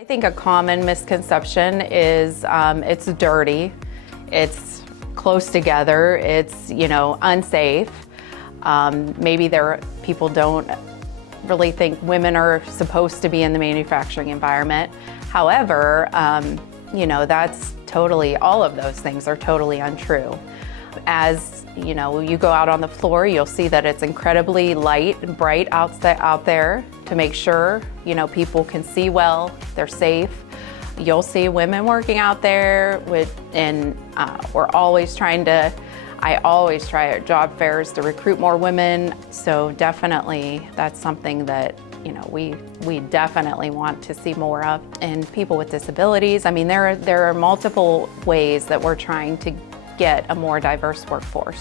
I think a common misconception is it's dirty, it's close together, it's, unsafe. Maybe people don't really think women are supposed to be in the manufacturing environment. However, that's totally, all of those things are totally untrue. As you go out on the floor, you'll see that it's incredibly light and bright out there to make sure, people can see well, they're safe. You'll see women working out there I always try at job fairs to recruit more women. So definitely that's something that, we definitely want to see more of. And people with disabilities, there are multiple ways that we're trying to get a more diverse workforce.